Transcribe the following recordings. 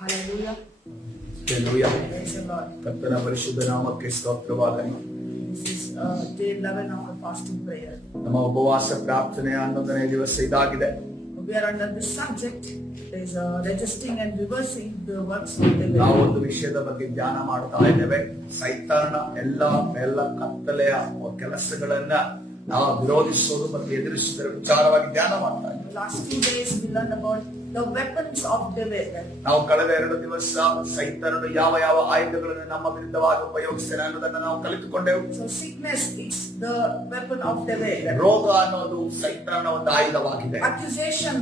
Hallelujah. Hallelujah. Praise the Lord. ಕರ್ತನ ಪರಿಶುದ್ಧ ನಾಮಕ್ಕೆ ಸ್ತೋತ್ರವಾಗಲಿ. This is day 11 of our fasting prayer. ನಮ್ಮ ಉಪವಾಸ ಪ್ರಾರ್ಥನೆಯ 11ನೇ ದಿವಸ ಇದಾಗಿದೆ. We are under this subject. There is resisting and reversing the works of the ನಾವು devil. ಒಂದು ವಿಷಯದ ಬಗ್ಗೆ ಧ್ಯಾನ ಮಾಡ್ತಾ ಇದ್ದೇವೆ. ಸೈತಾನನ ಎಲ್ಲ ಕತ್ತಲೆಯ ಕೆಲಸಗಳನ್ನ ನಾವು ವಿರೋಧಿಸೋದು ಮತ್ತು ಎದುರಿಸುವುದರ ವಿಚಾರವಾಗಿ ಧ್ಯಾನ ಮಾಡ್ತಾ ಇದ್ದೇವೆ. Last 2 days we learned about the weapons of devil. ನಾವು ಕಳೆದ 2 ದಿವಸ ಸೈತಾನನು ಯಾವ ಆಯುಧಗಳನ್ನು ನಮ್ಮ ವಿರುದ್ಧವಾಗಿ ಉಪಯೋಗಿಸ್ತಾನೆ ಅನ್ನೋದನ್ನ ನಾವು ಕಲಿತುಕೊಂಡೆವು. So sickness is the weapon of devil. ರೋಗ ಅನ್ನೋದು ಸೈತಾನನ ಒಂದು ಆಯುಧವಾಗಿದೆ. Accusation,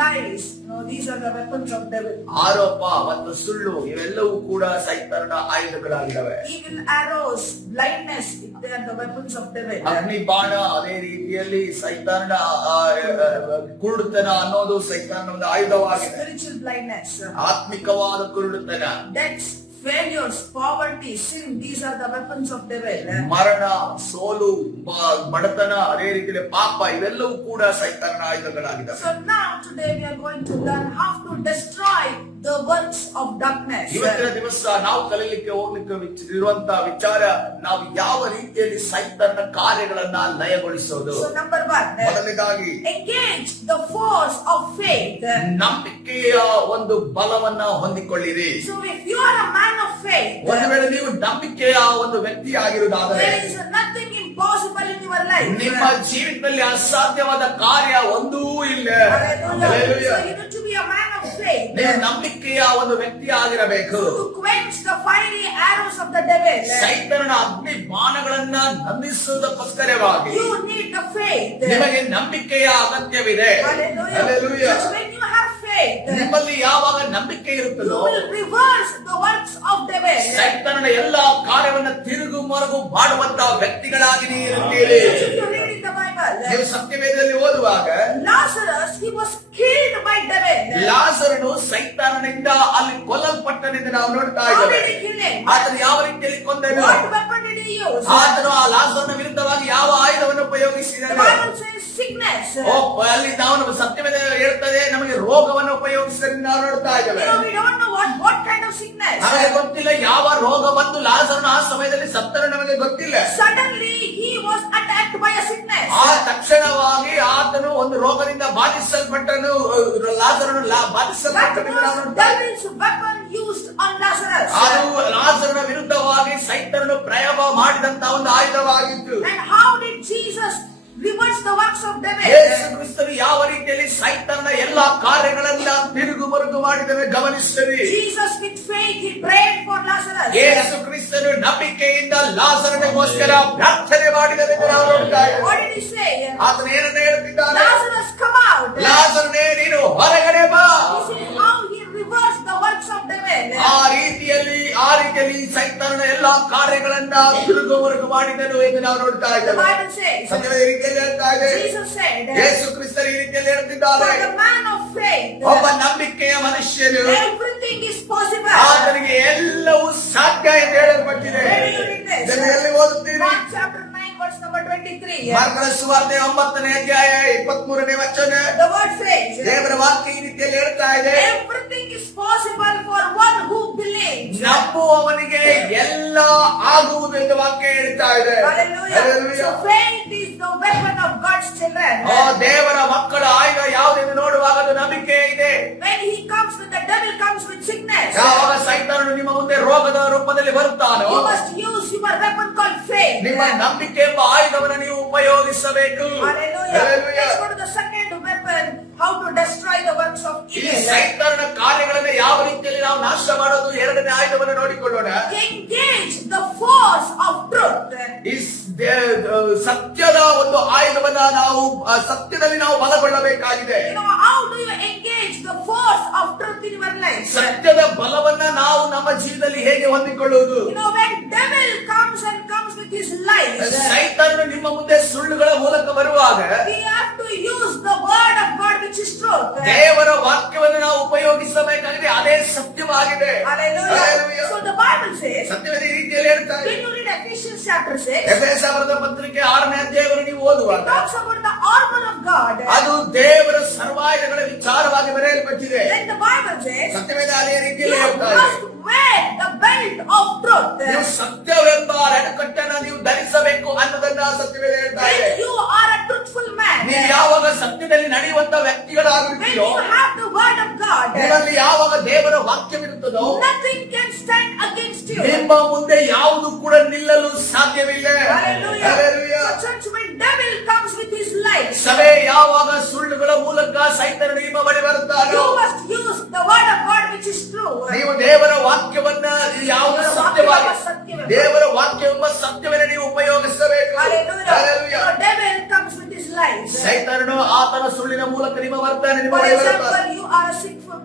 lies, these are the weapons of devil. ಆರೋಪ ಮತ್ತು ಸುಳ್ಳು ಇವೆಲ್ಲವೂ ಕೂಡ ಸೈತಾನನ ಆಯುಧಗಳಾಗಿವೆ. Even arrows, blindness, they are the weapons of devil. ಅಗ್ನಿ ಬಾಣ ಅದೇ ರೀತಿಯಲ್ಲಿ ಸೈತಾನನ ಕುರುಡುತನ ಅನ್ನೋದು ಸೈತಾನನ ಒಂದು ಆಯುಧವಾಗಿದೆ. Spiritual blindness, ಆತ್ಮಿಕವಾದ ಕುರುಡುತನ, deaths, failures, poverty, sin, these are the weapons of devil. ಮರಣ, ಸೋಲು, ಬಡತನ, ಅದೇ ರೀತಿಯಲ್ಲಿ ಪಾಪ ಇವೆಲ್ಲವೂ ಕೂಡ ಸೈತಾನನ ಆಯುಧಗಳಾಗಿದ್ದಾವೆ. So now today we are going to learn how to destroy the works of darkness. ಇವತ್ತಿನ ದಿವಸ ನಾವು ಕಲಿಲಿಕ್ಕೆ ಹೋಗ್ಲಿಕ್ಕೆ ಇರುವಂತಹ ವಿಚಾರ, ನಾವು ಯಾವ ರೀತಿಯಲ್ಲಿ ಸೈತಾನನ ಕಾರ್ಯಗಳನ್ನ ಲಯಗೊಳಿಸೋದು. So number 1, ಮೊದಲನೇದಾಗಿ engage the force of faith. ನಂಬಿಕೆಯ ಒಂದು ಬಲವನ್ನ ಹೊಂದಿಕೊಳ್ಳಿರಿ. So if you are a man of faith, ಒಂದು ವೇಳೆ ನೀವು ನಂಬಿಕೆಯ ಒಂದು ವ್ಯಕ್ತಿ ಆಗಿರುವುದಾದರೆ there is nothing impossible in your life. ನಿಮ್ಮ ಜೀವಿತದಲ್ಲಿ ಅಸಾಧ್ಯವಾದ ಕಾರ್ಯ ಒಂದೂ ಇಲ್ಲ. Hallelujah. Hallelujah. So you need to be a man of faith. ನೀವು ನಂಬಿಕೆಯ ಒಂದು ವ್ಯಕ್ತಿ ಆಗಿರಬೇಕು. To quench the fiery arrows of the devil. ಸೈತಾನನ ಅಗ್ನಿ ಬಾಣಗಳನ್ನ ನಂದಿಸುವುದಕ್ಕೋಸ್ಕರವಾಗಿ You need the faith. ನಿಮಗೆ ನಂಬಿಕೆಯ ಅಗತ್ಯವಿದೆ. Hallelujah. Hallelujah. Just when you have faith, ನಿಮ್ಮಲ್ಲಿ ಯಾವಾಗ ನಂಬಿಕೆ you ಇರುತ್ತದೋ will reverse the works of devil. ಸೈತಾನನ ಎಲ್ಲಾ ಕಾರ್ಯವನ್ನ ತಿರುಗು ಮರುಗು ಮಾಡುವಂತಹ ವ್ಯಕ್ತಿಗಳಾಗಿ ನೀವು ಇರುತ್ತೀರಿ. If you read in the Bible, ನೀವು ಸತ್ಯವೇದದಲ್ಲಿ ಓದುವಾಗ Lazarus, he was killed by devil. ಲಾಜರನು ಸೈತಾನನಿಂದ ಅಲ್ಲಿ ಕೊಲ್ಲಲ್ಪಟ್ಟನೆಂದು ನಾವು ನೋಡ್ತಾ How ಇದ್ದೇವೆ. did he kill him? ಆತನು ಯಾವ ರೀತಿಯಲ್ಲಿ ಕೊಂದನು? What weapon did he use? ಆತನು ಆ ಲಾಜರನ ವಿರುದ್ಧವಾಗಿ ಯಾವ ಆಯುಧವನ್ನು The ಉಪಯೋಗಿಸಿದನು? Bible says sickness. ಅಲ್ಲಿ ನಾವು ಸತ್ಯವೇದ ಹೇಳ್ತದೆ, ನಮಗೆ ರೋಗವನ್ನು ಉಪಯೋಗಿಸಿದ ನಾವು ನೋಡ್ತಾ ಇದ್ದೇವೆ. We don't know what kind of sickness. ನಮಗೆ ಗೊತ್ತಿಲ್ಲ ಯಾವ ರೋಗ ಬಂದು ಲಾಜರನ ಆ ಸಮಯದಲ್ಲಿ ಸತ್ತನು ನಮಗೆ ಗೊತ್ತಿಲ್ಲ. Suddenly he was attacked by a sickness. ಆ ತಕ್ಷಣವಾಗಿ ಆತನು ಒಂದು ರೋಗದಿಂದ ಬಾಧಿಸಲ್ಪಟ್ಟನು. ಲಾಜರನು That ಬಾಧಿಸಲ್ಪಟ್ಟನು ನಾವು was ನೋಡ್ತಾ ಇದ್ದೇವೆ. devil's weapon used on Lazarus. ಅದು ಲಾಜರನ ವಿರುದ್ಧವಾಗಿ ಸೈತಾನನು ಪ್ರಯೋಗ ಮಾಡಿದಂತ ಒಂದು ಆಯುಧವಾಗಿತ್ತು. And how did Jesus reverse the works of devil? ಯೇಸು ಕ್ರಿಸ್ತನು ಯಾವ ರೀತಿಯಲ್ಲಿ ಸೈತಾನನ ಎಲ್ಲಾ ಕಾರ್ಯಗಳನ್ನ ತಿರುಗು ಮರುಗು ಮಾಡಿದನು ಗಮನಿಸಿರಿ. Jesus with faith he prayed for Lazarus. ಯೇಸು ಕ್ರಿಸ್ತನು ನಂಬಿಕೆಯಿಂದ ಲಾಜರನಿಗೋಸ್ಕರ ಪ್ರಾರ್ಥನೆ ಮಾಡಿದನೆಂದು ನಾವು ನೋಡ್ತಾ ಇದ್ದೇವೆ. What did he say? ಆತನು ಏನನ್ನ ಹೇಳುತ್ತಿದ್ದಾನೆ? Lazarus, come out. ಲಾಜರನೇ ನೀನು ಹೊರಗಡೆ ಬಾ. This is how he reversed the works of devil. ಆ ರೀತಿಯಲ್ಲಿ ಸೈತಾನನ ಎಲ್ಲಾ ಕಾರ್ಯಗಳನ್ನ ತಿರುಗು ಮರುಗು ಮಾಡಿದನು ಎಂದು ನಾವು ನೋಡ್ತಾ The ಇದ್ದೇವೆ. Bible says, ಸತ್ಯವೇದ ಈ ರೀತಿಯಲ್ಲಿ ಹೇಳ್ತಾ ಇದೆ. Jesus said, ಯೇಸು ಕ್ರಿಸ್ತರು ಈ ರೀತಿಯಲ್ಲಿ ಹೇಳ್ತಿದ್ದಾರೆ, for the man of faith, ಒಬ್ಬ ನಂಬಿಕೆಯ ಮನುಷ್ಯನು everything is possible. ಆತನಿಗೆ ಎಲ್ಲವೂ ಸಾಧ್ಯ ಎಂದು ಹೇಳಲ್ಪಟ್ಟಿದೆ. Where do you read this? ಇದನ್ನು ಓದುತ್ತೀರಿ. Mark chapter 9 verse number 23. ಮಾರ್ಕನ ಸುವಾರ್ತೆ 9ನೇ ಅಧ್ಯಾಯ 23ನೇ ವಚನ. The word says, ದೇವರ ವಾಕ್ಯ ಈ ರೀತಿಯಲ್ಲಿ ಹೇಳ್ತಾ ಇದೆ, everything is possible for one who believes. ನಂಬುವವನಿಗೆ ಎಲ್ಲ ಆಗುವುದು ಎಂದು ವಾಕ್ಯ ಹೇಳ್ತಾ ಇದೆ. Hallelujah. Hallelujah. So faith is the weapon of God's children. ದೇವರ ಮಕ್ಕಳ ಆಯುಧ ಯಾವುದೆಂದು ನೋಡುವಾಗ ಅದು ನಂಬಿಕೆ ಇದೆ. When he comes, when the devil comes with sickness, ಯಾವಾಗ ಸೈತಾನನು ನಿಮ್ಮ ಮುಂದೆ ರೋಗದ ರೂಪದಲ್ಲಿ ಬರುತ್ತಾನೋ, you must use your weapon called faith. ನಿಮ್ಮ ನಂಬಿಕೆ ಎಂಬ ಆಯುಧವನ್ನು ನೀವು ಉಪಯೋಗಿಸಬೇಕು. Hallelujah. Hallelujah. Let's go to the second weapon, how to destroy the works of ಈ evil. ಸೈತಾನನ ಕಾರ್ಯಗಳನ್ನು ಯಾವ ರೀತಿಯಲ್ಲಿ ನಾವು ನಾಶ ಮಾಡೋದು, ಎರಡನೇ ಆಯುಧವನ್ನು ನೋಡಿಕೊಳ್ಳೋಣ. Engage the force of truth. ಈ ಸತ್ಯದ ಒಂದು ಆಯುಧವನ್ನ ನಾವು ಸತ್ಯದಲ್ಲಿ ನಾವು ಬಲಗೊಳ್ಳಬೇಕಾಗಿದೆ. How do you engage the force of truth in your life? ಸತ್ಯದ ಬಲವನ್ನ ನಾವು ನಮ್ಮ ಜೀವನದಲ್ಲಿ ಹೇಗೆ ಹೊಂದಿಕೊಳ್ಳುವುದು? When devil comes with his lies, ಸೈತಾನನು ನಿಮ್ಮ ಮುಂದೆ ಸುಳ್ಳುಗಳ ಮೂಲಕ ಬರುವಾಗ we have to use the word of God which is truth. ದೇವರ ವಾಕ್ಯವನ್ನು ನಾವು ಉಪಯೋಗಿಸಬೇಕಾಗಿದೆ, ಅದೇ ಸತ್ಯವಾಗಿದೆ. Hallelujah. Hallelujah. So the Bible says, ಸತ್ಯವಾದ ರೀತಿಯಲ್ಲಿ ಹೇಳ್ತಾರೆ. when you read Ephesians chapter 6, ಎಫೆಸ ಬರೆದ ಪತ್ರಿಕೆ 6ನೇ ಅಧ್ಯಾಯವನ್ನು ನೀವು ಓದುವಾಗ it talks about the armor of God. ಅದು ದೇವರ ಸರ್ವ ಆಯುಧಗಳ ವಿಚಾರವಾಗಿ ಬರೆಯಲ್ಪಟ್ಟಿದೆ. Then the Bible says, ಸತ್ಯವೇದ ಅದೇ you ರೀತಿಯಲ್ಲಿ ಹೇಳ್ತಾ ಇದೆ. must wear the belt of truth. ನೀವು ಸತ್ಯವೆಂಬ ನಡುಕಟ್ಟನ್ನು ನೀವು ಧರಿಸಬೇಕು ಅನ್ನೋದನ್ನ ಸತ್ಯವೇದ ಹೇಳ್ತಾ ಇದೆ. When you are a truthful man, ನೀವು ಯಾವಾಗ ಸತ್ಯದಲ್ಲಿ ನಡೆಯುವಂತ when ವ್ಯಕ್ತಿಗಳಾಗಿರ್ತೀರೋ, you have the word of God, ನಿಮ್ಮಲ್ಲಿ ಯಾವಾಗ ದೇವರ ವಾಕ್ಯವಿರುತ್ತದೋ, nothing can stand against you. ನಿಮ್ಮ ಮುಂದೆ ಯಾವುದು ಕೂಡ ನಿಲ್ಲಲು ಸಾಧ್ಯವಿಲ್ಲ. Hallelujah. Hallelujah. So church, when devil comes with his lies, ಸಭೆ ಯಾವಾಗ ಸುಳ್ಳುಗಳ ಮೂಲಕ ಸೈತನ ನಿಮ್ಮ ಬಳಿ ಬರುತ್ತಾನೋ, you must use the word of God which is true. ನೀವು ದೇವರ ವಾಕ್ಯವನ್ನ ಯಾವುದು ಸತ್ಯವಾಗಿ ದೇವರ ವಾಕ್ಯವೆಂಬ ಸತ್ಯವನ್ನ ನೀವು ಉಪಯೋಗಿಸಬೇಕು. Hallelujah. Hallelujah. So devil comes with his lies. ಸೈತಾನನು ಆತನ ಸುಳ್ಳಿನ ಮೂಲಕ ನಿಮ್ಮ ಬರ್ತಾನೆ, ನಿಮ್ಮ For ಬಳಿ ಬರ್ತಾನೆ. example, you are a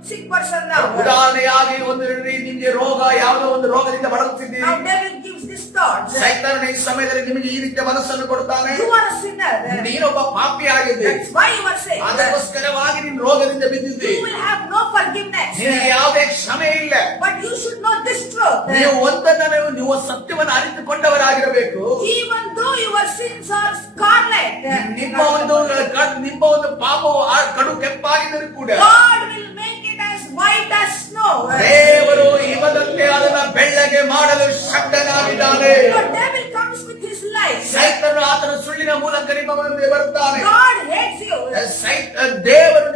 sick person now. ಉದಾಹರಣೆಯಾಗಿ ಒಂದು ನಿಮಗೆ ರೋಗ, ಯಾವುದೋ ಒಂದು ರೋಗದಿಂದ ಬಳಲುತ್ತಿದ್ದೀರಿ. Now devil gives this thought. ಸೈತಾನನು ಈ ಸಮಯದಲ್ಲಿ ನಿಮಗೆ ಈ ರೀತಿಯ ಮನಸ್ಸನ್ನು ಕೊಡ್ತಾನೆ. You are a sinner. ನೀನೊಬ್ಬ ಪಾಪಿ ಆಗಿದ್ದೆ, That's why you are sick. ಅದಕ್ಕೋಸ್ಕರವಾಗಿ ನೀನು ರೋಗದಿಂದ ಬಿದ್ದಿದ್ದಿ. You will have no forgiveness. ನಿನಗೆ ಯಾವುದೇ ಕ್ಷಮೆ ಇಲ್ಲ. But you should know this truth. ನೀವು ಒಂದನ್ನ ನೀವು ಸತ್ಯವನ್ನು ಅರಿತುಕೊಂಡವರಾಗಿರಬೇಕು. Even though your sins are scarlet, ನಿಮ್ಮ ಒಂದು ಪಾಪವು ಕಡು ಕೆಂಪಾಗಿದ್ದರೂ ಕೂಡ God will make it as white as snow. ದೇವರು ಇವದಂತೆ ಅದನ್ನ ಬೆಳ್ಳಗೆ ಮಾಡಲು ಶಕ್ತನಾಗಿದ್ದಾನೆ. The devil comes with his lies. ಸೈತನು ಆತನ ಸುಳ್ಳಿನ ಮೂಲಕ ನಿಮ್ಮ ಮುಂದೆ ಬರುತ್ತಾನೆ. God hates you. ದೇವರು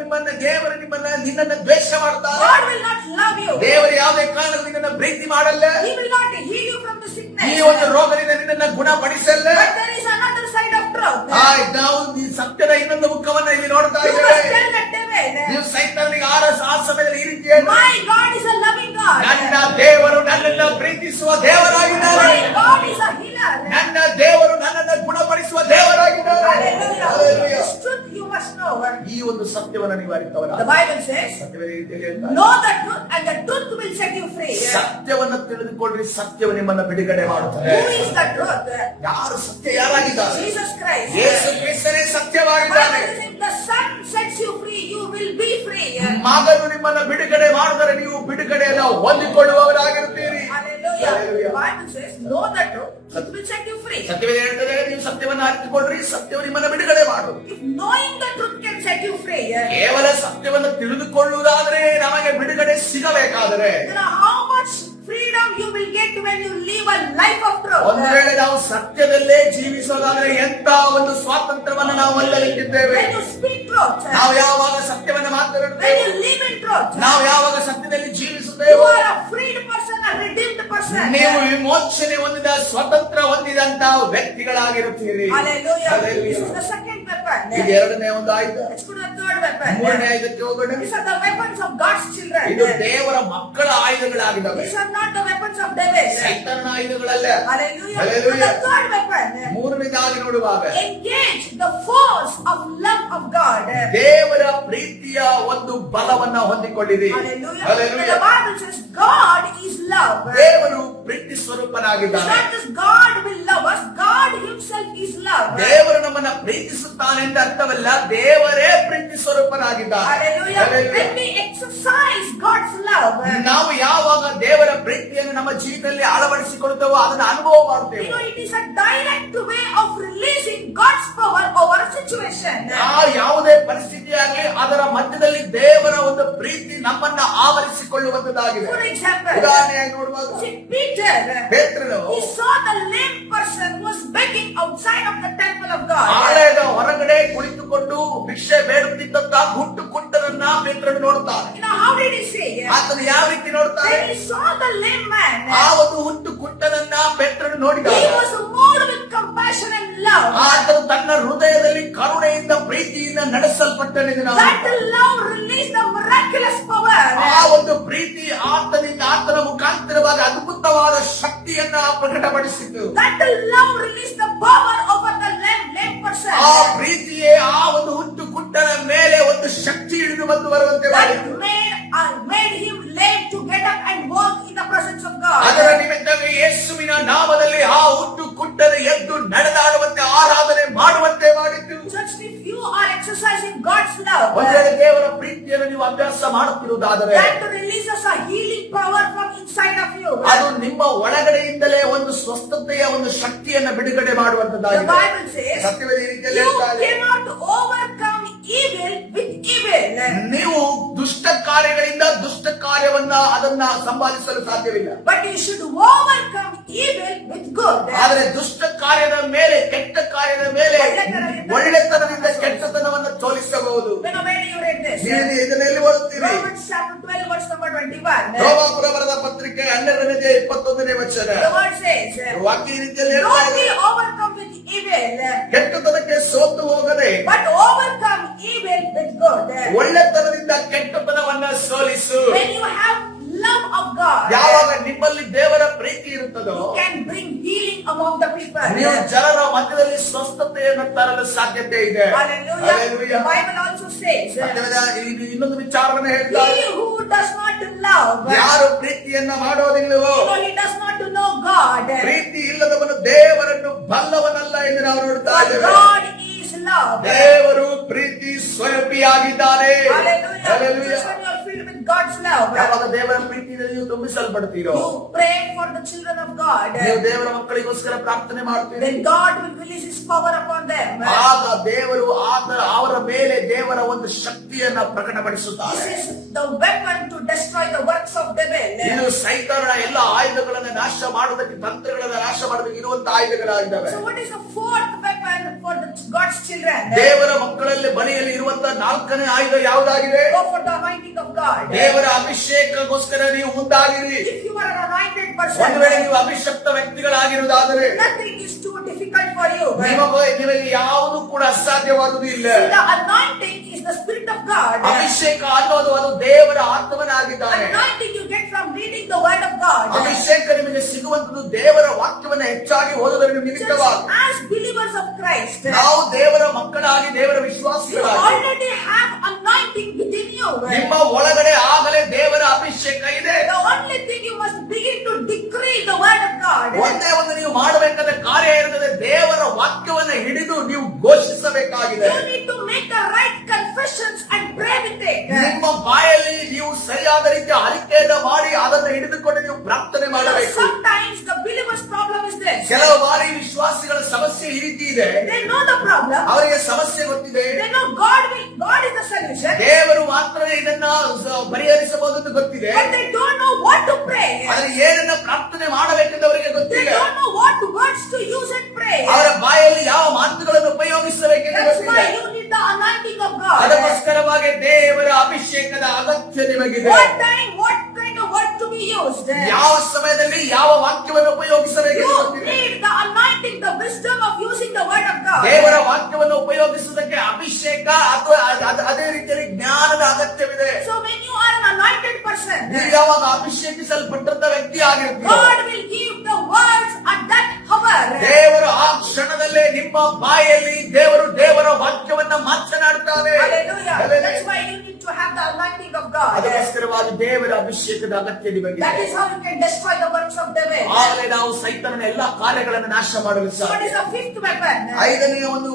ನಿನ್ನನ್ನು ದ್ವೇಷ ಮಾಡ್ತಾನೆ. God will not love you. ದೇವರು ಯಾವುದೇ ಕಾರಣಕ್ಕೂ ನಿನ್ನನ್ನು ಪ್ರೀತಿ ಮಾಡಲ್ಲ. He will not heal you from the sickness. ಈ ಒಂದು ರೋಗದಿಂದ ನಿನ್ನನ್ನು ಗುಣಪಡಿಸಲ್ಲ. But there is another side of truth. ನಾವು ಈ ಸತ್ಯದ ಇನ್ನೊಂದು ಮುಖವನ್ನ ಇಲ್ಲಿ ನೋಡ್ತಾ You ಇದ್ದೇವೆ. must tell the devil, ನೀವು ಸೈತಾನನಿಗೆ ಆ ಸಮಯದಲ್ಲಿ ಈ ರೀತಿ ಹೇಳಿ, my God is a loving God. ನನ್ನ ದೇವರು ನನ್ನನ್ನು ಪ್ರೀತಿಸುವ ದೇವರಾಗಿದ್ದಾರೆ. My God is a healer. ನನ್ನ ದೇವರು ನನ್ನನ್ನು ಗುಣಪಡಿಸುವ ದೇವರಾಗಿದ್ದಾರೆ. Hallelujah. Hallelujah. This truth you must know. ಈ ಒಂದು ಸತ್ಯವನ್ನು ನೀವು ಅರಿತವರ. The Bible says, ಸತ್ಯದ ರೀತಿಯಲ್ಲಿ ಹೇಳ್ತಾರೆ, know the truth and the truth will set you free. ಸತ್ಯವನ್ನು ತಿಳಿದುಕೊಳ್ಳ್ರಿ, ಸತ್ಯವು ನಿಮ್ಮನ್ನು ಬಿಡುಗಡೆ ಮಾಡುತ್ತದೆ. Who is the truth? ಯಾರು ಸತ್ಯ ಯಾರಾಗಿದ್ದಾರೆ? Jesus Christ. ಯೇಸು ಕ್ರಿಸ್ತನೇ The ಸತ್ಯವಾಗಿದ್ದಾನೆ. Bible says, if the Son sets you free, you will be free. ಮಗನು ನಿಮ್ಮನ್ನು ಬಿಡುಗಡೆ ಮಾಡಿದರೆ ನೀವು ಬಿಡುಗಡೆಯನ್ನು ಹೊಂದಿಕೊಳ್ಳುವವರಾಗಿರುತ್ತೀರಿ. Hallelujah. Hallelujah. The Bible says, know the truth, it will set you free. ಸತ್ಯವೇ ಹೇಳ್ತದೆ, ನೀವು ಸತ್ಯವನ್ನು ಅರಿತುಕೊಳ್ಳ್ರಿ, ಸತ್ಯವು ನಿಮ್ಮನ್ನು ಬಿಡುಗಡೆ ಮಾಡು. If knowing the truth can set you free, ಕೇವಲ ಸತ್ಯವನ್ನು ತಿಳಿದುಕೊಳ್ಳುವುದಾದ್ರೆ, ನಮಗೆ ಬಿಡುಗಡೆ ಸಿಗಬೇಕಾದರೆ, you know how much freedom you will get when you live a life of truth. ಒಂದು ವೇಳೆ ನಾವು ಸತ್ಯದಲ್ಲೇ ಜೀವಿಸೋದಾದ್ರೆ ಎಂತ ಒಂದು ಸ್ವಾತಂತ್ರ್ಯವನ್ನು ನಾವು ಹೊಂದಲಿಕ್ಕಿದ್ದೇವೆ. When you speak truth, ನಾವು ಯಾವಾಗ ಸತ್ಯವನ್ನು when ಮಾತನಾಡುತ್ತೇವೆ, you live in truth, ನಾವು ಯಾವಾಗ ಸತ್ಯದಲ್ಲಿ you ಜೀವಿಸುತ್ತೇವೆ, are a freed person, a redeemed person. ನೀವು ವಿಮೋಚನೆ ಹೊಂದಿದ ಸ್ವತಂತ್ರ ಹೊಂದಿದಂತ ವ್ಯಕ್ತಿಗಳಾಗಿರುತ್ತೀರಿ. Hallelujah. Hallelujah. This is the second weapon. ಇದು ಎರಡನೇ ಒಂದು ಆಯುಧ. Let's go to the third weapon. ಮೂರನೇ ಆಯುಧಕ್ಕೆ ಹೋಗೋಣ. These are the weapons of God's children. ಇದು ದೇವರ ಮಕ್ಕಳ ಆಯುಧಗಳಾಗಿದ್ದಾವೆ. These are not the weapons of devils. ಸೈತಾನನ ಆಯುಧಗಳಲ್ಲ. Hallelujah. Hallelujah. The third weapon. ಮೂರನೇದಾಗಿ ನೋಡುವಾಗ Engage the force of love of God. ದೇವರ ಪ್ರೀತಿಯ ಒಂದು ಬಲವನ್ನ ಹೊಂದಿಕೊಂಡಿರಿ. Hallelujah. Hallelujah. The Bible says God is love. ದೇವರು ಪ್ರೀತಿ It's ಸ್ವರೂಪನಾಗಿದ್ದಾನೆ. not just God will love us, God himself is love. ದೇವರು ನಮ್ಮನ್ನ ಪ್ರೀತಿಸುತ್ತಾನೆ ಅಂತ ಅರ್ಥವಲ್ಲ, ದೇವರೇ ಪ್ರೀತಿ ಸ್ವರೂಪನಾಗಿದ್ದಾನೆ. Hallelujah. When we exercise God's love, ನಾವು ಯಾವಾಗ ದೇವರ ಪ್ರೀತಿಯನ್ನು ನಮ್ಮ ಜೀವಿತದಲ್ಲಿ ಅಳವಡಿಸಿಕೊಳ್ಳುತ್ತೇವೋ ಅದನ್ನು ಅನುಭವ ಮಾಡ್ತೇವೆ. you know, it is a direct way of releasing God's power over a situation. ಯಾವುದೇ ಪರಿಸ್ಥಿತಿಯಾಗಲಿ ಅದರ ಮಧ್ಯದಲ್ಲಿ ದೇವರ ಒಂದು ಪ್ರೀತಿ ನಮ್ಮನ್ನ ಆವರಿಸಿಕೊಳ್ಳುವಂತದ್ದಾಗಿದೆ. For example, ಉದಾಹರಣೆಯಾಗಿ ನೋಡುವಾಗ see, Peter, ಪೇತ್ರನು he saw the lame person who was begging outside of the temple of God. ಆಲಯದ ಹೊರಗಡೆ ಕುಳಿತುಕೊಂಡು ಭಿಕ್ಷೆ ಬೇಡುತ್ತಿದ್ದಂತ ಹುಟ್ಟು ಕುಂಟರನ್ನ ಪೇತ್ರನು ನೋಡ್ತಾನೆ. You know, how did he see? ಆತನು ಯಾವ ರೀತಿ ನೋಡ್ತಾನೆ? When he saw the lame man, ಆ ಒಂದು ಹುಟ್ಟು ಕುಂಟನನ್ನ ಪೇತ್ರನು he ನೋಡಿದಾಗ was moved with compassion and love. ಆತನು ತನ್ನ ಹೃದಯದಲ್ಲಿ ಕರುಣೆಯಿಂದ ಪ್ರೀತಿಯಿಂದ ನಡೆಸಲ್ಪಟ್ಟನಿದೆ. That love released the miraculous power. ಆ ಒಂದು ಪ್ರೀತಿ ಆತನ ಮುಖಾಂತರವಾಗಿ ಅದ್ಭುತವಾದ ಶಕ್ತಿಯನ್ನ ಪ್ರಕಟಪಡಿಸಿತು. That love released the power over the lame person. ಆ ಪ್ರೀತಿಯೇ ಆ ಒಂದು ಹುಟ್ಟು ಕುಟ್ಟನ ಮೇಲೆ ಒಂದು ಶಕ್ತಿ ಹಿಡಿದು ಬಂದು ಬರುವಂತೆ ಮಾಡಿತು. That made him lame to get up and walk in the presence of God. ಅದರ ನಿಮಿತ್ತವೇ ಯೇಸುವಿನ ನಾಮದಲ್ಲಿ ಆ ಹುಟ್ಟು ಕುಟ್ಟನ ಎದ್ದು ನಡೆದಾಡುವಂತೆ ಆರಾಧನೆ ಮಾಡುವಂತೆ ಮಾಡಿತು. Church, if you are exercising God's love, ಒಂದು ವೇಳೆ ದೇವರ ಪ್ರೀತಿಯನ್ನು ನೀವು ಅಭ್ಯಾಸ ಮಾಡುತ್ತಿರುವುದಾದರೆ that releases a healing power from inside of you. ಅದು ನಿಮ್ಮ ಒಳಗಡೆಯಿಂದಲೇ ಒಂದು ಸ್ವಸ್ಥತೆಯ ಒಂದು ಶಕ್ತಿಯನ್ನು ಬಿಡುಗಡೆ The ಮಾಡುವಂತದ್ದಾಗಿದೆ. Bible says, ಸತ್ಯವೇದ ಈ ರೀತಿಯಲ್ಲಿ you ಹೇಳ್ತಾ ಇದೆ, cannot overcome evil with evil. ಸಂಪಾದಿಸಲು ಸಾಧ್ಯವಿಲ್ಲ. But you should overcome evil with good. ಆದರೆ ದುಷ್ಟ ಕಾರ್ಯದ ಮೇಲೆ, ಕೆಟ್ಟ ಕಾರ್ಯದ ಮೇಲೆ ಒಳ್ಳೆತನದಿಂದ ಕೆಟ್ಟತನವನ್ನು ತೋರಿಸಬಹುದು. When you read this, ನೀವು ಇದನ್ನು ಎಲ್ಲಿ ಓದುತ್ತೀರಿ? Romans chapter 12 verse number 21. ರೋಮಾಪುರ ಬರೆದ ಪತ್ರಿಕೆ 12ನೇ ವಚನ. The word says, ವಾಕ್ಯ ಈ ರೀತಿಯಲ್ಲಿ don't ಹೇಳ್ತಾ be ಇದೆ, overcome with evil, ಕೆಟ್ಟತನಕ್ಕೆ ಸೋತು ಹೋಗದೆ but overcome evil with good. ಒಳ್ಳೆತನದಿಂದ ಕೆಟ್ಟತನವನ್ನ ಸೋಲಿಸು. When you have love of God, ಯಾವಾಗ ನಿಮ್ಮಲ್ಲಿ ದೇವರ ಪ್ರೀತಿ ಇರುತ್ತದೋ you can bring healing among the people. ನೀವು ಜನರ ಮಧ್ಯದಲ್ಲಿ ಸ್ವಸ್ಥತೆಯನ್ನು ತರಲು ಸಾಧ್ಯತೆ ಇದೆ. Hallelujah. Hallelujah. The Bible also says, ಇನ್ನೊಂದು ವಿಚಾರವನ್ನು ಹೇಳ್ತಾರೆ, he who does not love, ಯಾರು ಪ್ರೀತಿಯನ್ನ ಮಾಡೋದಿಲ್ಲವೋ, he does not know God. ಪ್ರೀತಿ ಇಲ್ಲದವನು ದೇವರನ್ನು ಬಲ್ಲವನಲ್ಲ ಎಂದು ನಾವು ನೋಡ್ತಾ But ಇದ್ದೇವೆ. God is love. ದೇವರು ಪ್ರೀತಿ ಸ್ವಯಂಪಿಯಾಗಿದ್ದಾನೆ. Hallelujah. Hallelujah. Just when you are filled with God's love, ಯಾವಾಗ ದೇವರ ಪ್ರೀತಿಯಿಂದ ನೀವು ತುಂಬಿಸಲ್ಪಡ್ತೀರೋ, you pray for the children of God, ನೀವು ದೇವರ ಮಕ್ಕಳಿಗೋಸ್ಕರ ಪ್ರಾರ್ಥನೆ ಮಾಡ್ತೀರಿ, then God will release His power upon them. ಆಗ ದೇವರು ಅವರ ಮೇಲೆ ದೇವರ ಒಂದು ಶಕ್ತಿಯನ್ನ ಪ್ರಕಟಪಡಿಸುತ್ತಾರೆ. This is the weapon to destroy the works of devil. ಇದು ಸೈತಾನನ ಎಲ್ಲ ಆಯುಧಗಳನ್ನು ನಾಶ ಮಾಡುವುದಕ್ಕೆ, ತಂತ್ರಗಳನ್ನು ನಾಶ ಮಾಡುವುದಕ್ಕೆ ಇರುವಂತಹ ಆಯುಧಗಳಾಗಿದ್ದಾವೆ. So what is the fourth weapon for God's children? ದೇವರ ಮಕ್ಕಳಲ್ಲಿ ಬಳಿಯಲ್ಲಿ ಇರುವಂತಹ 4ನೇ ಆಯುಧ ಯಾವುದಾಗಿದೆ? Go for the anointing of God. ದೇವರ ಅಭಿಷೇಕಕ್ಕೋಸ್ಕರ ನೀವು ಮುಂದಾಗಿರಿ. If you are an anointed ಒಂದು ವೇಳೆ person, ನೀವು ಅಭಿಷಕ್ತ ವ್ಯಕ್ತಿಗಳಾಗಿರುವುದಾದರೆ nothing is too difficult for you. ನಿಮಗೆ ಯಾವುದು ಕೂಡ ಅಸಾಧ್ಯವಾದುದು ಇಲ್ಲ. The anointing is the Spirit of God. ಅಭಿಷೇಕ ಅನ್ನೋದು ಅದು ದೇವರ ಆತ್ಮನಾಗಿದ್ದಾನೆ. Anointing you get from reading the Word of God. ಅಭಿಷೇಕ ನಿಮಗೆ ಸಿಗುವಂತದ್ದು ದೇವರ ವಾಕ್ಯವನ್ನು ಹೆಚ್ಚಾಗಿ ಓದುವುದರ ನಿಮಿತ್ತವಾಗಿ. As believers of Christ, ನಾವು ದೇವರ ಮಕ್ಕಳಾಗಿ, ದೇವರ you ವಿಶ್ವಾಸಿಗಳಾಗಿ, already have anointing within you. ನಿಮ್ಮ ಒಳಗಡೆ ಆಗಲೇ ದೇವರ ಅಭಿಷೇಕ ಇದೆ. The only thing you must begin to decree the Word of God. ಒಂದೇ ಒಂದು ನೀವು ಮಾಡಬೇಕಾದ ಕಾರ್ಯ ಇರುತ್ತದೆ, ದೇವರ ವಾಕ್ಯವನ್ನು ಹಿಡಿದು ನೀವು ಘೋಷಿಸಬೇಕಾಗಿದೆ. You need to make the right confessions and pray with it. ನಿಮ್ಮ ಬಾಯಲ್ಲಿ ನೀವು ಸರಿಯಾದ ರೀತಿಯ ಅರಿಕೆಯನ್ನು ಮಾಡಿ ಅದನ್ನು ಹಿಡಿದುಕೊಂಡು ನೀವು ಪ್ರಾರ್ಥನೆ ಮಾಡಬೇಕು. Sometimes the believer's problem is this. ಕೆಲವು ಬಾರಿ ವಿಶ್ವಾಸಿಗಳ ಸಮಸ್ಯೆ ಈ ರೀತಿ ಇದೆ, They know the problem. ಅವರಿಗೆ ಸಮಸ್ಯೆ ಗೊತ್ತಿದೆ, They know God is the solution. ದೇವರು ಮಾತ್ರವೇ ಇದನ್ನ ಪರಿಹರಿಸಬಹುದು ಅಂತ ಗೊತ್ತಿದೆ, But they don't know what to pray. ಆದರೆ ಏನನ್ನ ಪ್ರಾರ್ಥನೆ ಮಾಡಬೇಕೆಂದು ಅವರಿಗೆ They ಗೊತ್ತಿಲ್ಲ. don't know what words to use and pray. ಅವರ ಬಾಯಲ್ಲಿ ಯಾವ ಮಾತುಗಳನ್ನು ಉಪಯೋಗಿಸಬೇಕೆಂದು That's ಗೊತ್ತಿಲ್ಲ. why you need the anointing of God. ಅದಕ್ಕೋಸ್ಕರವಾಗಿ ದೇವರ ಅಭಿಷೇಕದ ಅಗತ್ಯ ನಿಮಗಿದೆ. What time, what kind of word to be used? ಯಾವ ಸಮಯದಲ್ಲಿ ಯಾವ ವಾಕ್ಯವನ್ನು ಉಪಯೋಗಿಸಬೇಕೆಂದು You ಗೊತ್ತಿದೆ. need the anointing, the wisdom of using the word of God. ದೇವರ ವಾಕ್ಯವನ್ನು ಉಪಯೋಗಿಸುವುದಕ್ಕೆ ಅಭಿಷೇಕ ಅಥವಾ ಅದೇ ರೀತಿಯಲ್ಲಿ ಜ್ಞಾನದ ಅಗತ್ಯವಿದೆ. So when you are an anointed person, ನೀವು ಯಾವಾಗ ಅಭಿಷೇಕಿಸಲ್ಪಟ್ಟಂತ ವ್ಯಕ್ತಿ ಆಗಿರ್ತೀರೋ, God will give the words at that hour. ದೇವರು ಆ ಕ್ಷಣದಲ್ಲೇ ನಿಮ್ಮ ಬಾಯಲ್ಲಿ ದೇವರ ವಾಕ್ಯವನ್ನ ಮಾತನಾಡುತ್ತಾರೆ. Hallelujah. Hallelujah. That's why you need to have the anointing of God. ಅದಕ್ಕೋಸ್ಕರವಾಗಿ ದೇವರ ಅಭಿಷೇಕದ ಅಗತ್ಯ ನಿಮಗಿದೆ. That is how you can destroy the works of devil. ಆಗಲೇ ನಾವು ಸೈತಾನನ ಎಲ್ಲಾ ಕಾರ್ಯಗಳನ್ನು ನಾಶ ಮಾಡಲು So what ಸಾಧ್ಯ. is the fifth weapon? ಐದನೆಯ ಒಂದು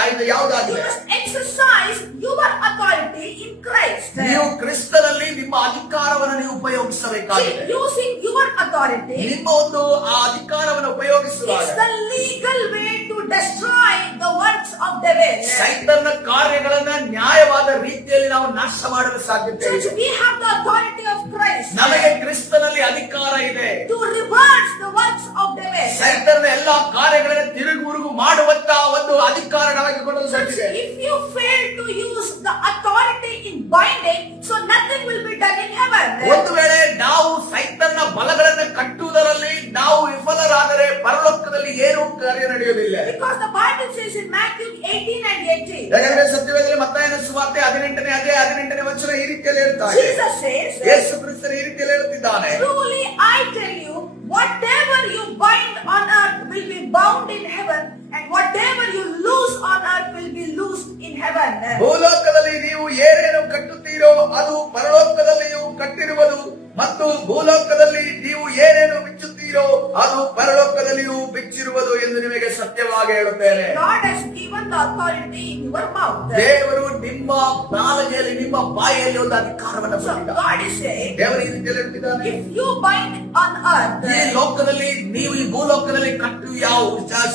ಆಯುಧ You ಯಾವುದಾಗಿದೆ? must exercise your authority in Christ. ನೀವು ಕ್ರಿಸ್ತನಲ್ಲಿ ನಿಮ್ಮ ಅಧಿಕಾರವನ್ನು ನೀವು ಉಪಯೋಗಿಸಬೇಕಾಗಿದೆ. See, using your authority ನಿಮ್ಮ ಒಂದು ಆ ಅಧಿಕಾರವನ್ನು ಉಪಯೋಗಿಸುವಾಗ is the legal way to destroy the works of devil. ಸೈತಾನನ ಕಾರ್ಯಗಳನ್ನ ನ್ಯಾಯವಾದ ರೀತಿಯಲ್ಲಿ ನಾವು ನಾಶ ಮಾಡಲು ಸಾಧ್ಯತೆ Church, ಇದೆ. we have the authority of Christ ನಮಗೆ ಕ್ರಿಸ್ತನಲ್ಲಿ ಅಧಿಕಾರ ಇದೆ. to reverse the works of devil. ಸೈತಾನನ ಎಲ್ಲಾ ಕಾರ್ಯಗಳನ್ನು ತಿರುಗುರುಗು ಮಾಡುವಂತಹ ಒಂದು ಅಧಿಕಾರ ನಮಗೆ ಕೊಡಲ್ಪಟ್ಟಿದೆ. If you fail to use the authority in binding, so nothing will be done in heaven. ಒಂದು ವೇಳೆ ನಾವು ಸೈತಾನನ ಬಲಗಳನ್ನು ಕಟ್ಟುವುದರಲ್ಲಿ ನಾವು ವಿಫಲರಾದರೆ ಪರಲೋಕದಲ್ಲಿ ಏನೂ ಕಾರ್ಯ ನಡೆಯುವುದಿಲ್ಲ. Because the Bible says in Matthew 18 and 18, ಯಾಕಂದ್ರೆ ಸತ್ಯವೇದದಲ್ಲಿ ಮತ್ತಾಯನ ಸುವಾರ್ತೆ 18ನೇ ವಚನ ಈ ರೀತಿಯಲ್ಲಿ ಹೇಳ್ತಾರೆ. Jesus says, ಯೇಸು ಕ್ರಿಸ್ತರು ಈ ರೀತಿಯಲ್ಲಿ ಹೇಳುತ್ತಿದ್ದಾನೆ, truly I tell you, whatever you bind on earth will be bound in heaven, and whatever you loose on earth will be loosed in heaven. ಭೂಲೋಕದಲ್ಲಿ ನೀವು ಏನೇನು ಕಟ್ಟುತ್ತೀರೋ ಅದು ಪರಲೋಕದಲ್ಲಿಯೂ ಕಟ್ಟಿರುವುದು, ಮತ್ತು ಭೂಲೋಕದಲ್ಲಿ ನೀವು ಏನೇನು ಬಿಚ್ಚುತ್ತೀರೋ ಅದು ಪರಲೋಕದಲ್ಲಿಯೂ ಬಿಚ್ಚಿರುವುದು ಎಂದು ನಿಮಗೆ ಸತ್ಯವಾಗಿ ಹೇಳುತ್ತೇನೆ. God has given the authority in your mouth. ದೇವರು ನಿಮ್ಮ ನಾಲಿಗೆಯಲ್ಲಿ, ನಿಮ್ಮ ಬಾಯಿಯಲ್ಲಿ ಒಂದು ಅಧಿಕಾರವನ್ನು So ಕೊಟ್ಟಿದ್ದಾನೆ. God is saying, ದೇವರು ಈ ರೀತಿಯಲ್ಲಿ ಹೇಳ್ತಿದ್ದಾನೆ, if you bind on earth, ಈ ಲೋಕದಲ್ಲಿ ನೀವು ಈ ಭೂಲೋಕದಲ್ಲಿ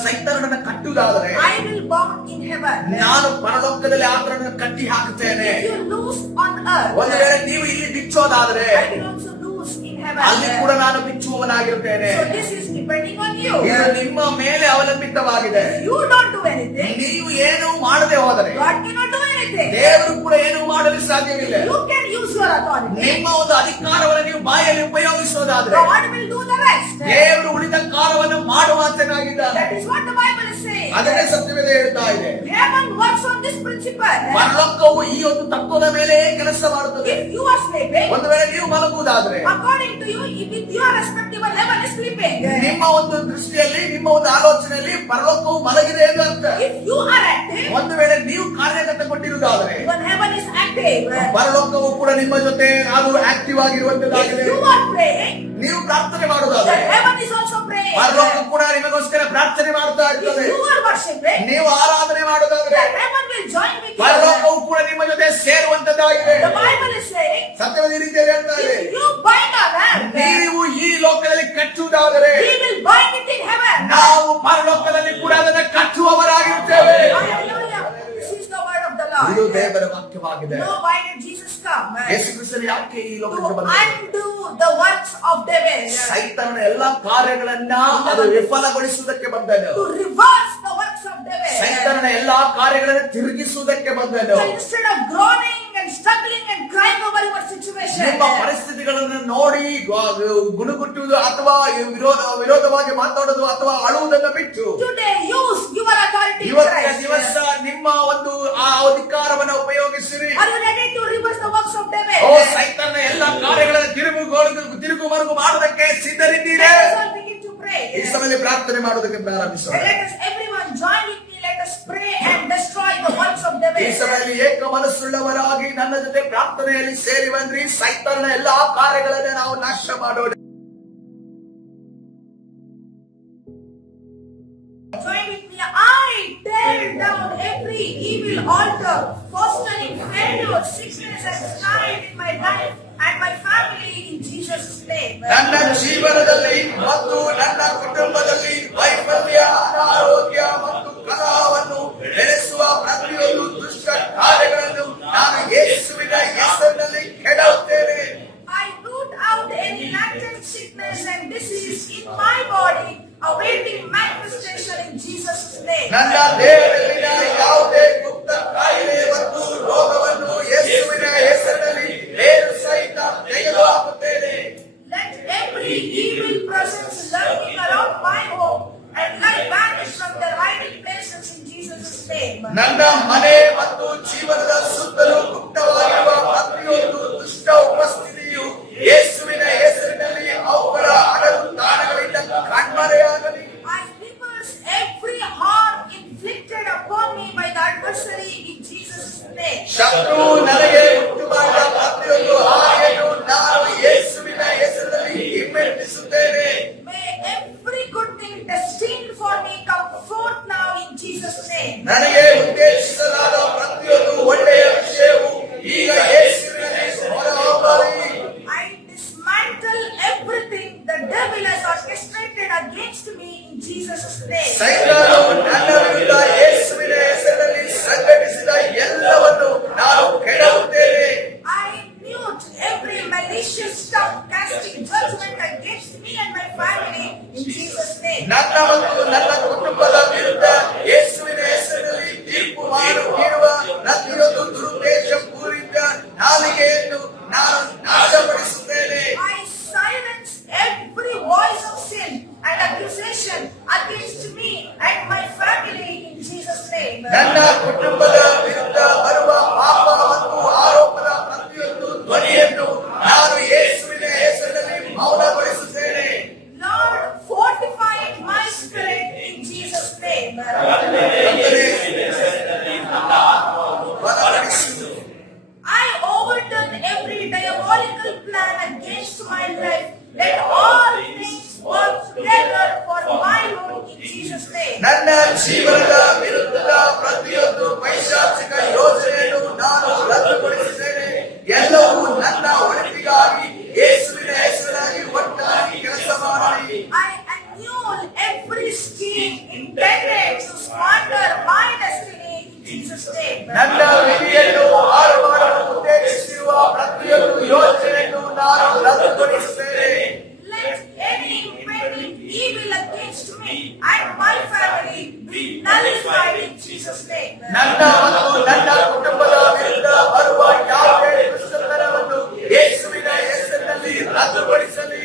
ಸೈತಾನನನ್ನು ಕಟ್ಟುವುದಾದರೆ I will bound in heaven. ನಾನು ಪರಲೋಕದಲ್ಲಿ ಆತನನ್ನು ಕಟ್ಟಿ ಹಾಕುತ್ತೇನೆ. If you loose on earth, ಒಂದು ವೇಳೆ ನೀವು ಇಲ್ಲಿ ಬಿಚ್ಚೋದಾದರೆ I will also loose in ಅಲ್ಲಿ heaven. ಕೂಡ ನಾನು ಬಿಚ್ಚುವವನಾಗಿರುತ್ತೇನೆ. So this is depending on you. ಇದು ನಿಮ್ಮ ಮೇಲೆ ಅವಲಂಬಿತವಾಗಿದೆ. You don't do anything. ನೀವು ಏನು ಮಾಡದೆ ಹೋದರೆ God cannot do anything. ದೇವರು ಕೂಡ ಏನು ಮಾಡಲು ಸಾಧ್ಯವಿಲ್ಲ. You can use your authority. ನಿಮ್ಮ ಒಂದು ಅಧಿಕಾರವನ್ನು ನೀವು ಬಾಯಲ್ಲಿ ಉಪಯೋಗಿಸುವುದಾದ್ರೆ God will do the rest. ದೇವರು ಉಳಿದ ಕಾರ್ಯವನ್ನು ಮಾಡುವಂತನಾಗಿದ್ದಾನೆ. That is what the Bible is saying. ಅದನ್ನೇ ಸತ್ಯವೇದ ಹೇಳ್ತಾ ಇದೆ. Heaven works on this principle. ಪರಲೋಕವು ಈ ಒಂದು ತತ್ವದ ಮೇಲೆ ಕೆಲಸ ಮಾಡುತ್ತದೆ. If you are sleeping, ಒಂದು ವೇಳೆ ನೀವು ಮಲಗುವುದಾದ್ರೆ according to you, with your respective level is sleeping. ನಿಮ್ಮ ಒಂದು ದೃಷ್ಟಿಯಲ್ಲಿ ನಿಮ್ಮ ಒಂದು ಆಲೋಚನೆಯಲ್ಲಿ ಪರಲೋಕವು ಮಲಗಿದೆ ಎಂದು ಅರ್ಥ. If you are active, ಒಂದು ವೇಳೆ ನೀವು ಕಾರ್ಯಗತಗೊಂಡಿರುವುದಾದ್ರೆ when heaven is active. ಪರಲೋಕವು ಕೂಡ ನಿಮ್ಮ ಜೊತೆ ಅದು active If ಆಗಿರುವಂತದ್ದಾಗಿದೆ. you are praying, ನೀವು ಪ್ರಾರ್ಥನೆ the ಮಾಡುವುದಾದ್ರೆ heaven is also praying. ಪರಲೋಕ ಕೂಡ ನಿಮಗೋಸ್ಕರ ಪ್ರಾರ್ಥನೆ ಮಾಡ್ತಾ If ಇರ್ತದೆ. you are worshiping, ನೀವು ಆರಾಧನೆ ಮಾಡುವುದಾದ್ರೆ the heaven will join with you. ಪರಲೋಕವು ಕೂಡ ನಿಮ್ಮ ಜೊತೆ ಸೇರುವಂತದ್ದಾಗಿದೆ. The Bible is saying, ಸತ್ಯವಾದ ರೀತಿಯಲ್ಲಿ ಹೇಳ್ತಾ ಇದೆ. if you bind on earth, ನೀವು ಈ ಲೋಕದಲ್ಲಿ ಕಚ್ಚುವುದಾದರೆ He will bind it in heaven. ನಾವು ಪರಲೋಕದಲ್ಲಿ ಕೂಡ ಅದನ್ನು ಕಚ್ಚುವವರಾಗಿರುತ್ತೇವೆ. Hallelujah. This is the word of the ಇದು Lord. ದೇವರ ವಾಕ್ಯವಾಗಿದೆ. No, why did Jesus come? ಯೇಸು ಕ್ರಿಸ್ತನು ಯಾಕೆ ಈ To ಲೋಕಕ್ಕೆ ಬಂದರು? undo the works of devil. ಸೈತಾನನ ಎಲ್ಲಾ ಕಾರ್ಯಗಳನ್ನ ಅದು ವಿಫಲಗೊಳಿಸುವುದಕ್ಕೆ ಬಂದನು. To reverse the works of devil. ಸೈತಾನನ ಎಲ್ಲಾ ಕಾರ್ಯಗಳನ್ನು ತಿರುಗಿಸುವುದಕ್ಕೆ ಬಂದನು. So instead of groaning and struggling and crying over your situation, ನಿಮ್ಮ ಪರಿಸ್ಥಿತಿಗಳನ್ನು ನೋಡಿ ಗುಣಗುಟ್ಟುವುದು ಅಥವಾ ವಿರೋಧವಾಗಿ ಮಾತಾಡೋದು ಅಥವಾ ಅಳುವುದನ್ನು ಬಿಟ್ಟು today use your authority in ಇವತ್ತಿನ Christ. ದಿವಸ ನಿಮ್ಮ ಒಂದು ಆ ಅಧಿಕಾರವನ್ನು ಉಪಯೋಗಿಸಿರಿ. Are you ready to reverse the works of devil? ಓ ಸೈತಾನನ ಎಲ್ಲಾ ಕಾರ್ಯಗಳನ್ನು ತಿರುಗು ಮರುಗು ಮಾಡುವುದಕ್ಕೆ ಸಿದ್ಧರಿದ್ದೀರಿ. Let us all begin to pray. ಈ ಸಮಯದಲ್ಲಿ ಪ್ರಾರ್ಥನೆ ಮಾಡುವುದಕ್ಕೆ ಪ್ರಾರಂಭಿಸೋಣ. And let us everyone join with me. Let us pray and destroy the works of ಈ devil. ಸಮಯದಲ್ಲಿ ಏಕ ಮನಸ್ಸುಳ್ಳವರಾಗಿ ನನ್ನ ಜೊತೆ ಪ್ರಾರ್ಥನೆಯಲ್ಲಿ ಸೇರಿ ಬಂದ್ರಿ. ಸೈತಾನನ ಎಲ್ಲಾ ಕಾರ್ಯಗಳನ್ನು ನಾವು ನಾಶ ಮಾಡೋಣ. Join with me. I tear down every evil altar, fostering failure, sickness, and strife in my life and my family in Jesus' name. ನನ್ನ ಜೀವನದಲ್ಲಿ ಮತ್ತು ನನ್ನ ಕುಟುಂಬದಲ್ಲಿ ವೈಫಲ್ಯ, ಅನಾರೋಗ್ಯ ಮತ್ತು ಕಲಹವನ್ನು ಬೆಳೆಸುವ ಪ್ರತಿಯೊಂದು ದುಷ್ಟ ಕಾರ್ಯಗಳನ್ನು ನಾನು ಯೇಸುವಿನ ಹೆಸರಿನಲ್ಲಿ ಕೆಡವುತ್ತೇನೆ. I root out any latent sickness and disease in my body, awaiting manifestation in Jesus' name. ನನ್ನ ದೇಹದಲ್ಲಿನ ಯಾವುದೇ ಗುಪ್ತ ಕಾಯಿಲೆ ಮತ್ತು ರೋಗವನ್ನು ಯೇಸುವಿನ ಹೆಸರಿನಲ್ಲಿ ಬೇರು ಸಹಿತ ತೆಗೆದುಹಾಕುತ್ತೇನೆ. Let every evil presence lurking around my home and life vanish from their hiding places in Jesus' name. ನನ್ನ ಮನೆ ಮತ್ತು ಜೀವನದ ಸುತ್ತಲೂ ಗುಪ್ತವಾಗಿರುವ ಪ್ರತಿಯೊಂದು ದುಷ್ಟ ಉಪಸ್ಥಿತಿಯು ಯೇಸುವಿನ ಹೆಸರಿನಲ್ಲಿ ಅವುಗಳ ಅಡಲು ತಾಣಗಳಿಂದ ಕಣ್ಮರೆಯಾಗಲಿ. I reverse every harm inflicted upon me by the adversary in Jesus' name. ಶತ್ರು ನನಗೆ ಉಂಟು ಮಾಡಿದ ಪ್ರತಿಯೊಂದು ಹಾನಿಯನ್ನು ನಾನು ಯೇಸುವಿನ ಹೆಸರಿನಲ್ಲಿ ಹಿಮ್ಮೆಟ್ಟಿಸುತ್ತೇನೆ. May every good thing destined for me come forth now in Jesus' name. ನನಗೆ ಉದ್ದೇಶಿಸಲಾದ ಪ್ರತಿಯೊಂದು ಒಳ್ಳೆಯ ವಿಷಯವು ಈಗ ಯೇಸುವಿನಲ್ಲಿ ಹೊರಹೋಗಲಿ. I dismantle everything the devil has orchestrated against me in Jesus' name. ಸೈತಾನನು ನನ್ನ ವಿರುದ್ಧ ಯೇಸುವಿನ ಹೆಸರಿನಲ್ಲಿ ಸಂಘಟಿಸಿದ ಎಲ್ಲವನ್ನು ನಾನು ಕೆಡವುತ್ತೇನೆ. I mute every malicious tongue casting judgment against me and my family in Jesus' name. ನನ್ನ ಮತ್ತು ನನ್ನ ಕುಟುಂಬದ ವಿರುದ್ಧ ಯೇಸುವಿನ ಹೆಸರಿನಲ್ಲಿ ತೀರ್ಪು ನೀಡುವ ಪ್ರತಿಯೊಂದು ದುರುದ್ದೇಶ ಪೂರಿತ ನಾಲಿಗೆಯನ್ನು ನಾನು ನಾಶಪಡಿಸುತ್ತೇನೆ. I silence every voice of sin and accusation against me and my family in Jesus' name. ನನ್ನ ಕುಟುಂಬದ ವಿರುದ್ಧ ಬರುವ ಪಾಪ ಮತ್ತು ಆರೋಪದ ಪ್ರತಿಯೊಂದು ಧ್ವನಿಯನ್ನು ನಾನು ಯೇಸುವಿನ ಹೆಸರಿನಲ್ಲಿ ಮೌನಗೊಳಿಸುತ್ತೇನೆ. Lord, fortify my spirit in Jesus' name. ಬಲಪಡಿಸು. I overturn every diabolical plan against my life. Let all things work together for my good in Jesus' name. ನನ್ನ ಜೀವನದ ವಿರುದ್ಧದ ಪ್ರತಿಯೊಂದು ಪೈಶಾಚಿಕ ಯೋಜನೆಯನ್ನು ನಾನು ರದ್ದುಗೊಳಿಸುತ್ತೇನೆ. ಎಲ್ಲವೂ ನನ್ನ ಒಳಿತಿಗಾಗಿ ಯೇಸುವಿನ ಹೆಸರಿನಲ್ಲಿ ಒಟ್ಟಾಗಿ ಕೆಲಸ ಮಾಡಲಿ. I annul every scheme intended to squander my destiny in Jesus' name. ನನ್ನ ವಿಧಿಯನ್ನು ಹಾಳು ಮಾಡಲು ಉದ್ದೇಶಿಸಿರುವ ಪ್ರತಿಯೊಂದು ಯೋಜನೆಯನ್ನು ನಾನು ರದ್ದುಗೊಳಿಸುತ್ತೇನೆ. ನನ್ನ ಮತ್ತು ನನ್ನ ಕುಟುಂಬದ ವಿರುದ್ಧ ಬರುವ ಯಾವುದೇ ದುಷ್ಟತನವನ್ನು ಯೇಸುವಿನ ಹೆಸರಿನಲ್ಲಿ ರದ್ದುಪಡಿಸಲಿ.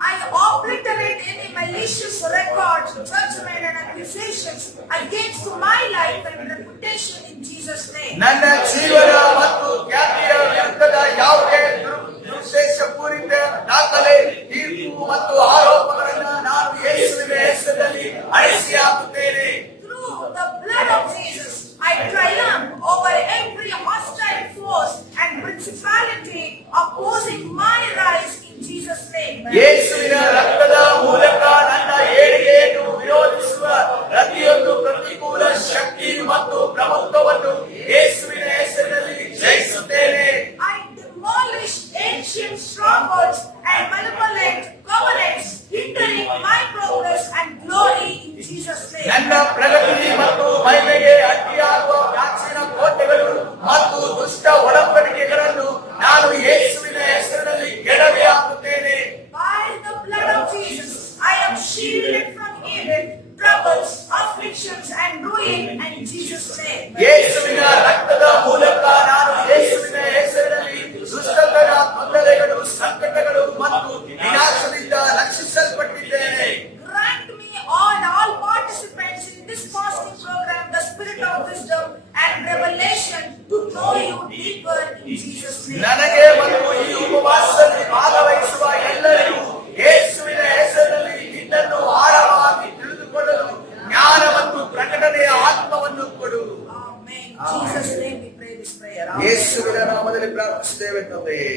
I obliterate any malicious records, judgment and accusations against my life and reputation in Jesus' name. ನನ್ನ ಜೀವನ ಮತ್ತು ಖ್ಯಾತಿಯ ವಿರುದ್ಧದ ಯಾವುದೇ ದುರುದ್ದೇಶಪೂರಿತ ದಾಖಲೆ, ತೀರ್ಪು ಮತ್ತು ಆರೋಪಗಳನ್ನು ನಾನು ಯೇಸುವಿನ ಹೆಸರಿನಲ್ಲಿ ಅಳಿಸಿ ಹಾಕುತ್ತೇನೆ. Through the blood of Jesus, I triumph over every hostile force and principality opposing my rise in Jesus' name. ಯೇಸುವಿನ ರಕ್ತದ ಮೂಲಕ ನನ್ನ ಏಳಿಗೆಯನ್ನು ವಿರೋಧಿಸುವ ಪ್ರತಿಯೊಂದು ಪ್ರತಿಕೂಲ ಶಕ್ತಿ ಮತ್ತು ಪ್ರಭುತ್ವವನ್ನು ಯೇಸುವಿನ ಹೆಸರಿನಲ್ಲಿ ಜಯಿಸುತ್ತೇನೆ. I demolish ancient strongholds and manipulate covenants, hindering my progress and glory in Jesus' name. ನನ್ನ ಪ್ರಗತಿ ಮತ್ತು ಮಹಿಮೆಗೆ ಅಡ್ಡಿಯಾಗುವ ಪ್ರಾಚೀನ ಕೋಟೆಗಳು ಮತ್ತು ದುಷ್ಟ ಒಡಂಬಡಿಕೆಗಳನ್ನು ನಾನು ಯೇಸುವಿನ ಹೆಸರಿನಲ್ಲಿ ಕೆಡವಿ ಹಾಕುತ್ತೇನೆ. By the blood of Jesus, I am shielded from evil, troubles, afflictions and ruin in Jesus' name. ಯೇಸುವಿನ ರಕ್ತದ ಮೂಲಕ ನಾನು ಯೇಸುವಿನ ಹೆಸರಿನಲ್ಲಿ ದುಷ್ಟತನ, ತೊಂದರೆಗಳು, ಸಂಕಟಗಳು ಮತ್ತು ವಿನಾಶದಿಂದ ರಕ್ಷಿಸಲ್ಪಟ್ಟಿದ್ದೇನೆ. Grant me all participants in this fasting program the spirit of wisdom and revelation to know you deeper in Jesus' name. ನನಗೆ ಮತ್ತು ಈ ಉಪವಾಸದಲ್ಲಿ ಭಾಗವಹಿಸುವ ಎಲ್ಲರಿಗೂ ಯೇಸುವಿನ ಹೆಸರಿನಲ್ಲಿ ನಿನ್ನನ್ನು ಆಳವಾಗಿ ತಿಳಿದುಕೊಳ್ಳಲು ಜ್ಞಾನ ಮತ್ತು ಪ್ರಕಟಣೆಯ ಆತ್ಮವನ್ನು ಕೊಡು. Amen. In Jesus' name we pray this prayer. ಯೇಸುವಿನ ನಾಮದಲ್ಲಿ ಪ್ರಾರ್ಥಿಸುತ್ತೇವೆ ತಂದೆಯೇ.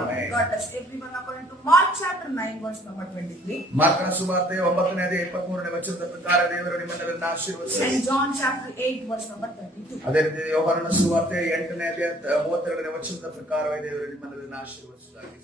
Amen. God bless everyone according to Mark chapter 9 verse number 23. ಮಾರ್ಕನ ಸುವಾರ್ತೆ 9ನೇ ಅಧ್ಯಾಯ 23ನೇ ವಚನದ ಪ್ರಕಾರ ದೇವರು ನಿಮ್ಮನ್ನೆಲ್ಲರನ್ನು ಆಶೀರ್ವದಿಸಲಿ. And John chapter 8 verse number 32. ಅದೇ ರೀತಿ ಯೋಹಾನನ ಸುವಾರ್ತೆ 8ನೇ ಅಧ್ಯಾಯ 32ನೇ ವಚನದ ಪ್ರಕಾರ ದೇವರು ನಿಮ್ಮನ್ನೆಲ್ಲರನ್ನು ಆಶೀರ್ವದಿಸುತ್ತಾನೆ.